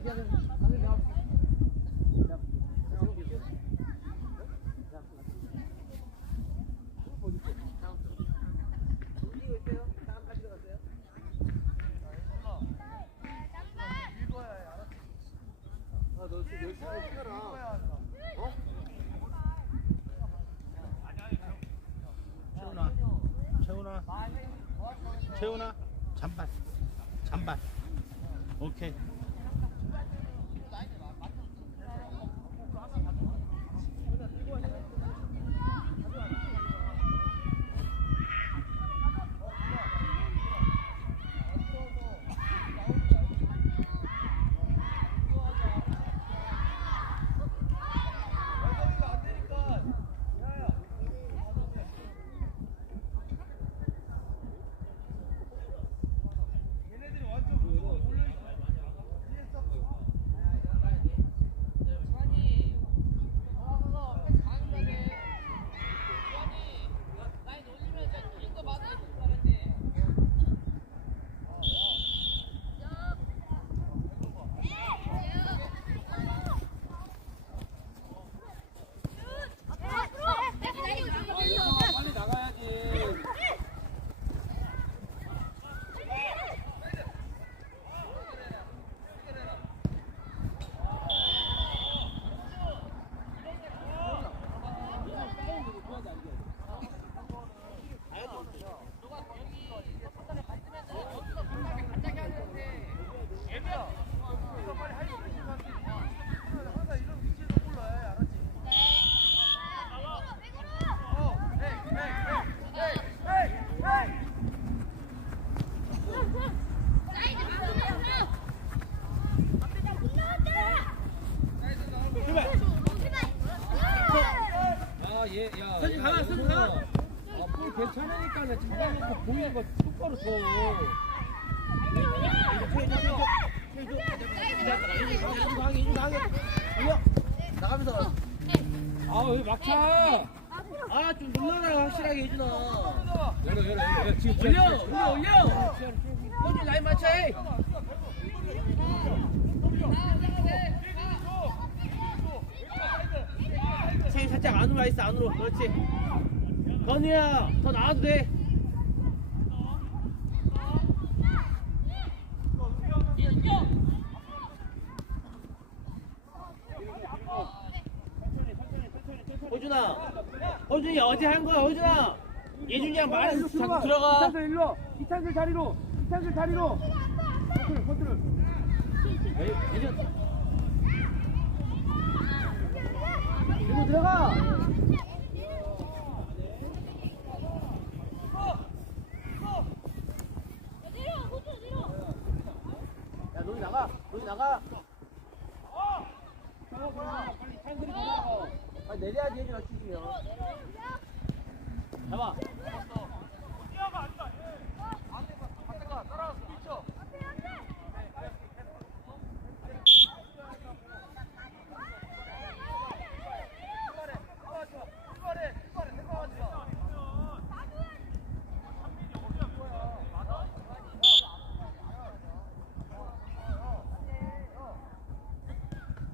기다 얘 야 선이 가나 선이 가나 아볼 괜찮으니까 나 잡아놓고 보이는 거 똑바로 서 나가면서 아 왜 막차 아 좀 눌러라 확실하게 해주나 열어 열어 열어 지금 올려 올려 올려 먼저 라인 맞춰 해 체인 살짝 안으로 와 있어 안으로. 그렇지. 건우야 더 나와도 돼. 호준아 호준이 어제 한 거야 호준아. 예준이랑 말해서 자꾸 들어가. 이찬슬 일로 이찬슬 자리로 이찬슬 자리로. 컨트롤 컨트롤 예준 예준 들어가. 야 너희 나가. 너희 나가. 빨리 내려야지 예준아 치시면 잡아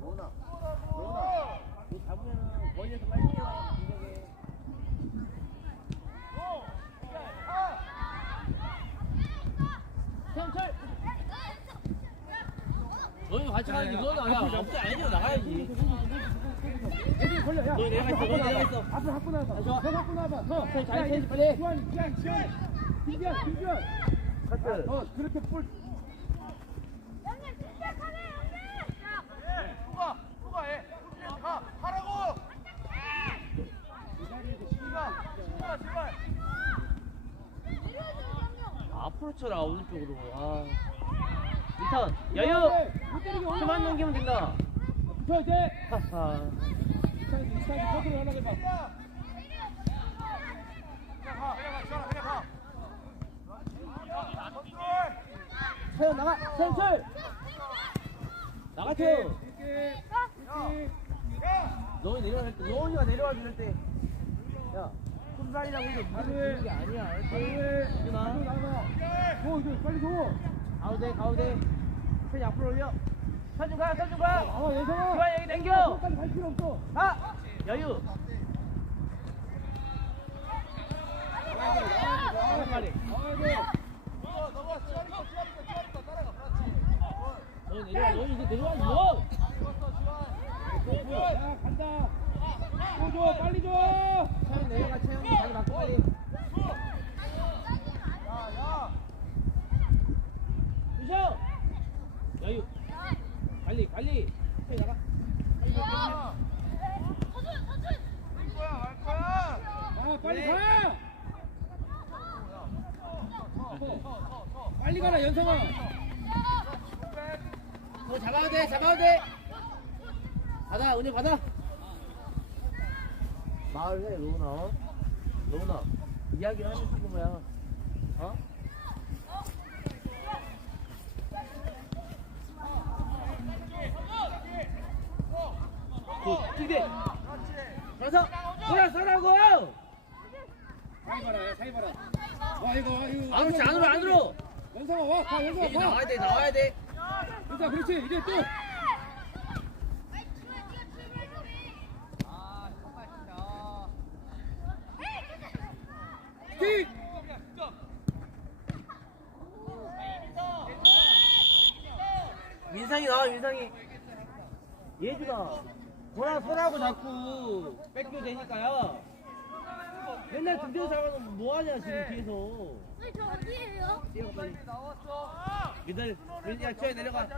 로나 로나 너 잡으면은 멀리서 빨리 뛰어와 공격에 현철 너희 같이 가야지 너는 야 없어 아니야 나가야지. 너희 내려가 있어, 너희 내려가 있어. 앞으로 갖고 나와봐. 더 갖고 나와봐. 더. 이제 얘, 빨리. 주환이 주환이 주환이 김기현 김기현 카트 어 그렇게 볼 앞으로 쳐라 오른쪽으로. 아. 리턴 여유! 못 때리게 올라 그만 넘기면 된다. 저 이제. 하하. 이찬슬 이찬슬 컨트롤 하나 해봐 태연 나가. 태연철 나가 태연 이렇게 이렇게 너희 내려갈 때 너희가 내려와 줄 때. 야, 손살이라고 해서 무슨 게 아니야. 유준아. 어 이제 빨리 줘 가운데, 가운데. 천이 앞으로 올려. 천준 가, 천준 가. 아 예성아 주환이 여기 당겨. 까지 갈 필요 없어 가. 여유. 한 마리. 너 내려와, 너 이제 내려와, 너. 야 간다 또 줘 빨리 줘 채영 내려가, 채영. 자리 바꿔, 빨리. 유성. 관리, 관리. 채영 나가. 아 빨리 가 빨리 가라 연성아 너 잡아야 돼, 잡아야 돼. 받아, 은혜 받아. 마을 해, 로우나. 어? 로우나. 이야기를 하는 친구 뭐야? 어? 굿, 기대. 가서 돌아 서라고. 사이 봐라 야 사이 봐라 와 이거 이거 아, 그렇지 안으로 안으로. 연성아 와가 이제 가 나와야 돼, 나와야 돼. 연성아 그렇지 이제 또 민상이 나와, 민상이. 예준아. 돌아서라고 자꾸 뺏겨 되니까요. 맨날 등대서 잡아놓으면 뭐하냐 지금 뒤에서. 저 어디예요? 뛰어 빨리. 미들 민지야 치어 내려가.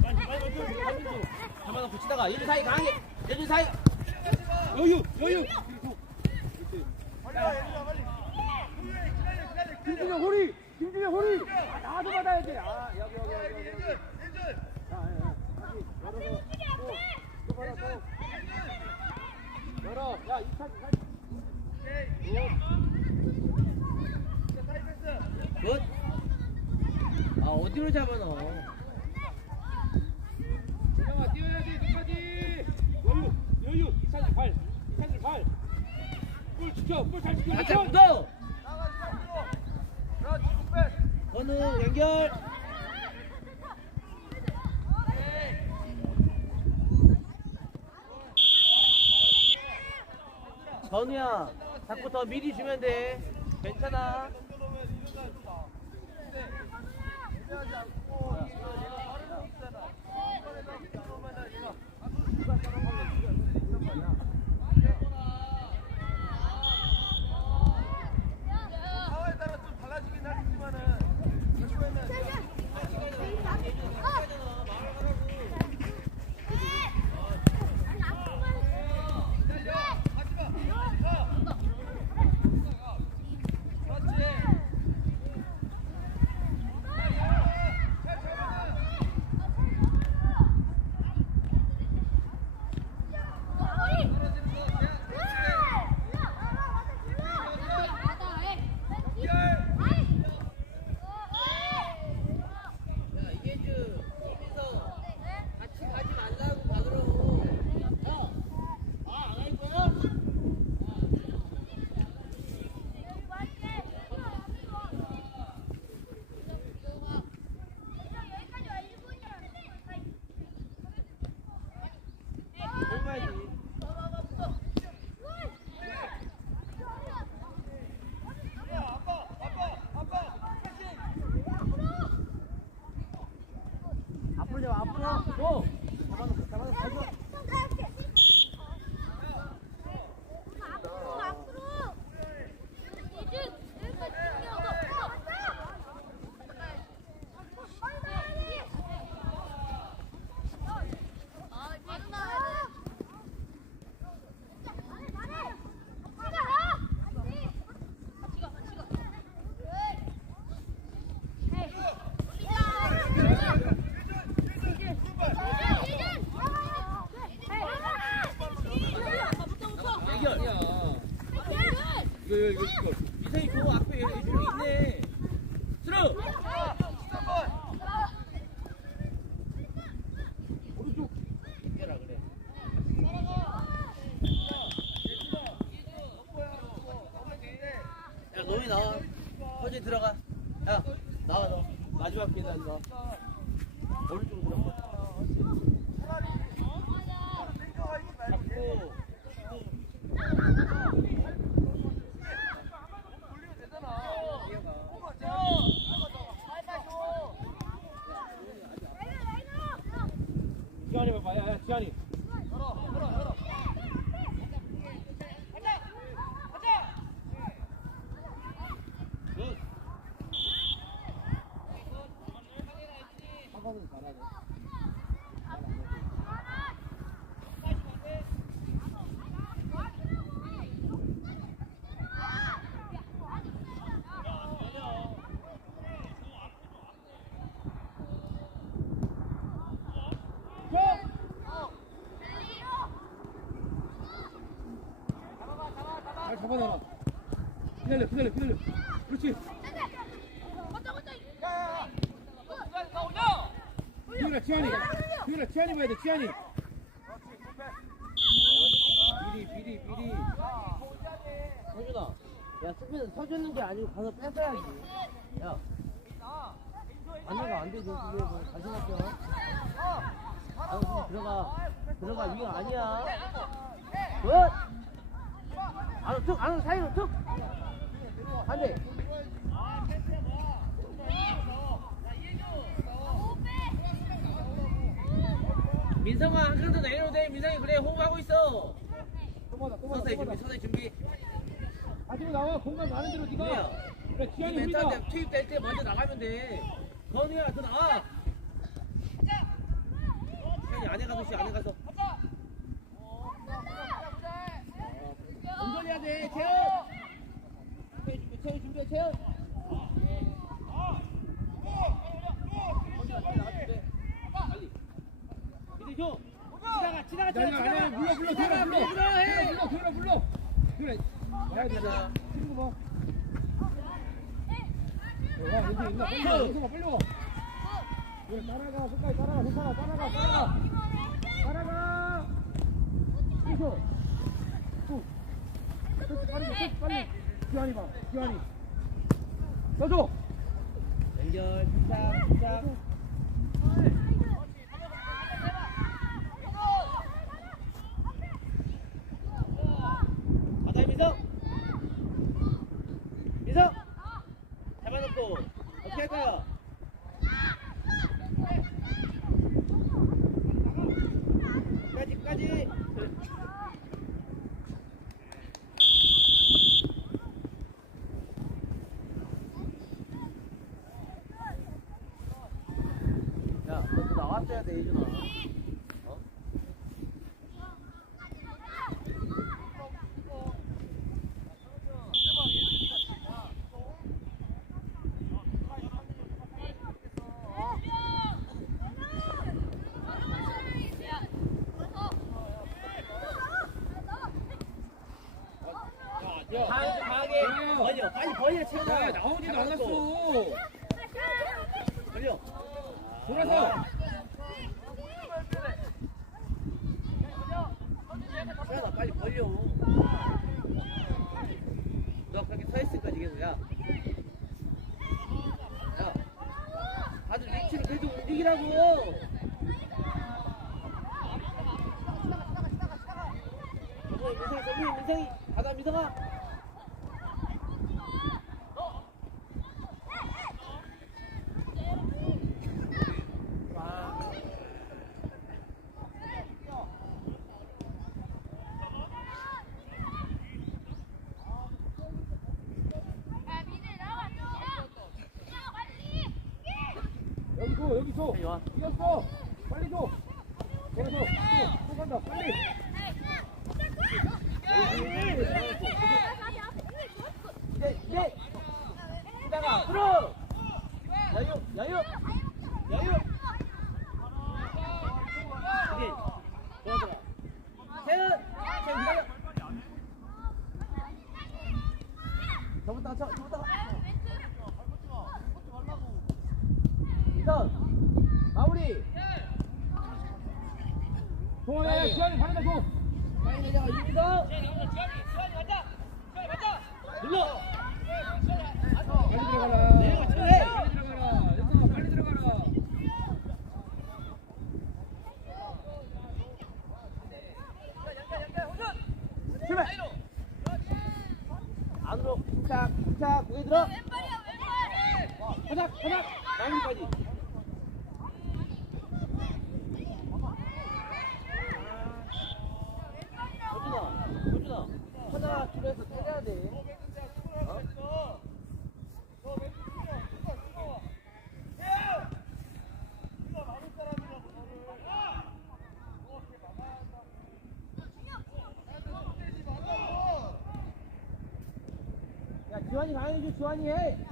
빨리 빨리 빨리 빨리 빨리 잡아놓고 치다가 예준 사이 강하게 예준 사이 여유 여유 김준영 호리 김준영 호리 아, 나도 받아야지 아 여기 여기 여기 여기 여기. 열어 야 이찬 굿. 아 어디로 잡아놔? 이상아 뛰어야지 끝까지 여유 여유 이찬이 발 이찬이 발볼 지켜 볼잘 지켜 바짝 묻어. 건우 연결. 건우야, 자꾸 더 미리 주면 돼. 괜찮아. 이제 들어가. 야, 나와 너. 마지막 기회다 너. 오른쪽으로 들어가. 잡고. 지한이 봐봐 야, 야 지한이 잘 잡아놔라 기다려 기다려 기다려 그렇지 기다려 지한이 기다려 지한이 봐야 돼 지한이 비리 비리 비리 서준아. 야, 수비는 서주는 게 아니고 가서 뺏어야지. 야. 안나가 안 되지. 그게 뭐 다시 할게요. 아, 들어가. 들어가. 이거 아니야. 굿! 안으로 툭! 안으로 사이로 툭! 안 돼. 민성아, 한칸더 내려도 돼. 민성이 그래, 호흡하고 있어. 또또 서서히 준비, 서서히 준비. 가지고 나와 공간 많은 대로. 네가 그래 멘트 우리가 때 투입될 때 먼저 나가면 돼. 건우야, 너 나와. 태현이 안에 가서 쉬, 안에 가서. 운전해야 돼, 채연. 준비, 준비, 채연 준비해, 채연. 빨리. 미리 줘. 지나가, 지나가. 써줘. 연결, 시작, 시작. 바다의 미성! 미성! 잡아놓고 야, 너도 나왔어야 돼, 예준아. 어? 야, 강하게, 강하게. 야. 벌려, 빨리 벌려, 채워놔. 야, 나오지도 잡아놓고. 않았어. 벌려. 돌아서. 채연아, 빨리 벌려. 너 그렇게 서 있을까, 지금, 야. 야. 다들 위치를 계속 움직이라고. 민성이, 민성이, 민성이, 민성이. 가자, 민성아. 아. 여기 줘, 줘. 빨리 줘. 돌아서. 또, 또 간다. 빨리. 이따가, 들어! 여유, 여유, 여유. 이제, 도와줘라. 세은! 세은 기다려. 저부터 쳐, 저부터. 이선, 마무리. 동원아, 야, 기환이 반대 줘. 빨리 내려가, 이선. 눌러. 빨리 들어가라. 내려가, 쳐내. 빨리 들어가라. 됐어, 빨리 들어가라. 출발. 안으로 탁, 탁, 고개 들어. 왼발이야 왼발 하작, 하작. 나무까지. 호준아, 호준아. 하나 줄여서 때려야 돼. 어? 야, 지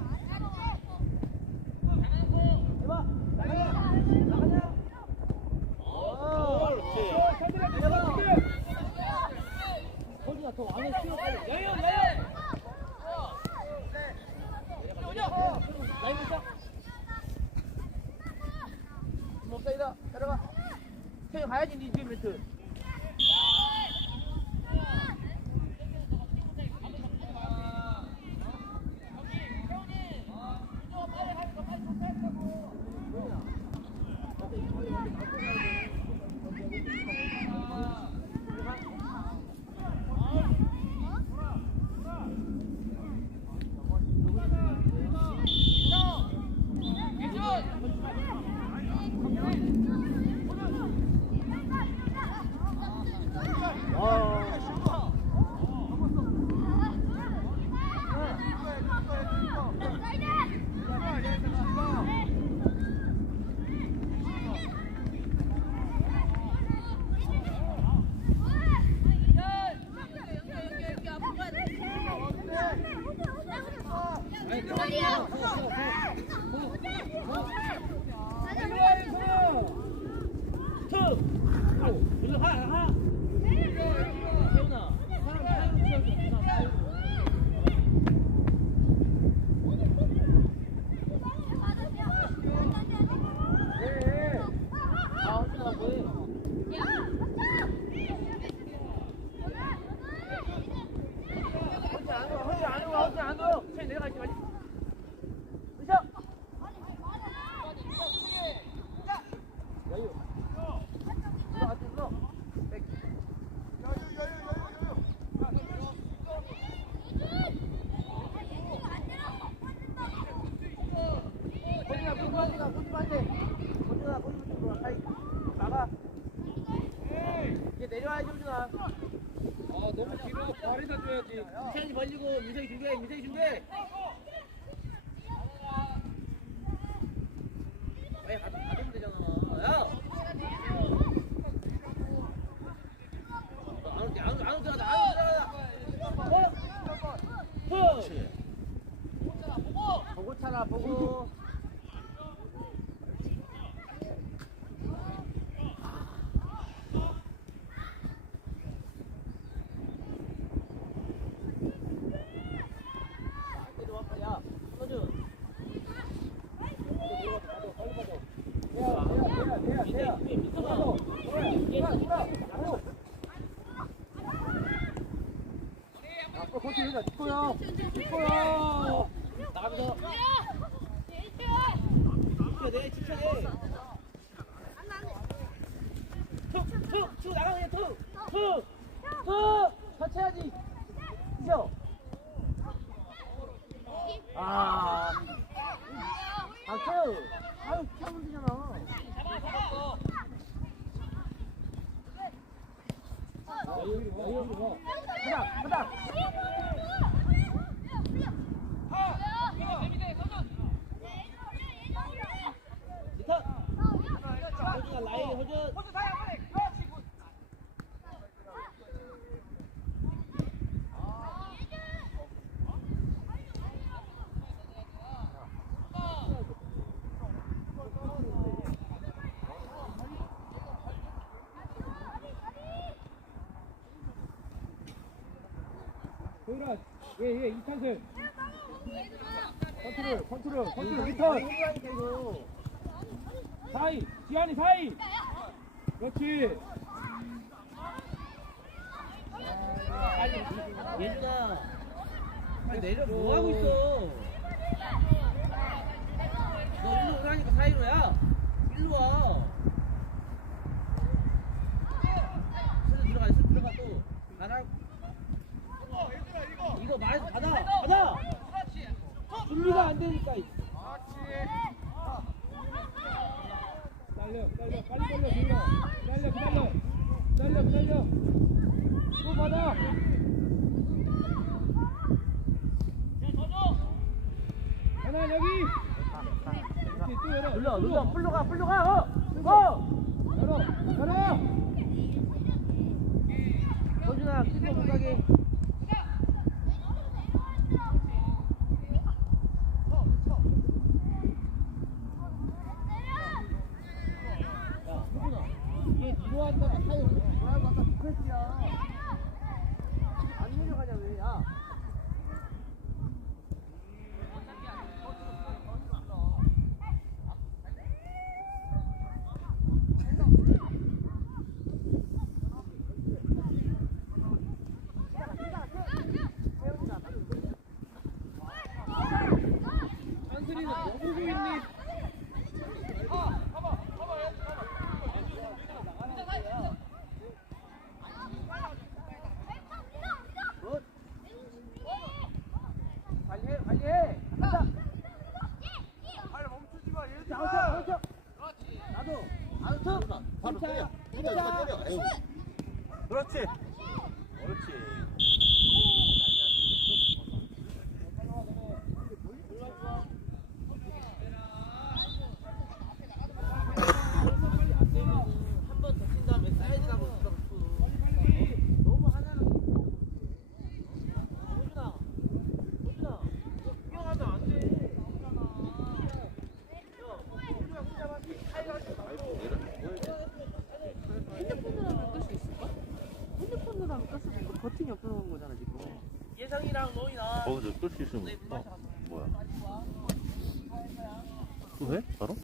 찬이 벌리고 민석이 준비해, 민석이 준비해. 왜 가도 가면 되잖아. 야. 때, 안올 안올 들어가자, 안올 들어가자. 어? 그렇지. 보고 차라, 보고. 야, 서준. 돼야, 돼야, 돼야, 돼야. 돌아, 돌아, 돌아, 돌아. 앞으로 버티는 니꺼야. 니꺼야. 나가면서 지켜야 돼, 지켜야 돼. 툭, 툭, 툭 나가 그냥 툭, 툭, 툭. 터치해야지. 그죠? 아, 박수. 아유, 피하면 되잖아. 여유, 여유. 가자, 가자. 리턴. 호준아 라인 호준. 도일아, 예, 예, 이탄승. 컨트롤, 컨트롤, 컨트롤, 리턴. 호준이니까 이거. 사이, 지한이 사이. 그렇지. 예준아. 빨리 내려 뭐 하고 있어? 하라니까 사이로야. 일로 와. 슬 들어가, 슬 들어가 또. 안 할. 이거 말해서 받아, 받아. 준비가 안 되니까. 날려, 날려, 빨리 날려, 밀어. 날려, 기다려. 날려, 기다려. 또 받아. 하나 여기. 그렇지, 또 열어. 눌러, 눌러, 풀로 가, 풀로 가. 어. 열어, 열어. 호준아, 키퍼 못 가게. 야, 호준아, 왔다가 사이 뭐라고 아까 디펜스야. 안 내려가냐 왜? 야. 한슬이는 뭐 보고 있니? 굿. 빨리 해, 빨리 해. 간다. 빨리 멈추지 마. 얘들 아웃, 아웃. 바로 때려. 때려, 때려. 그렇지. 그렇지.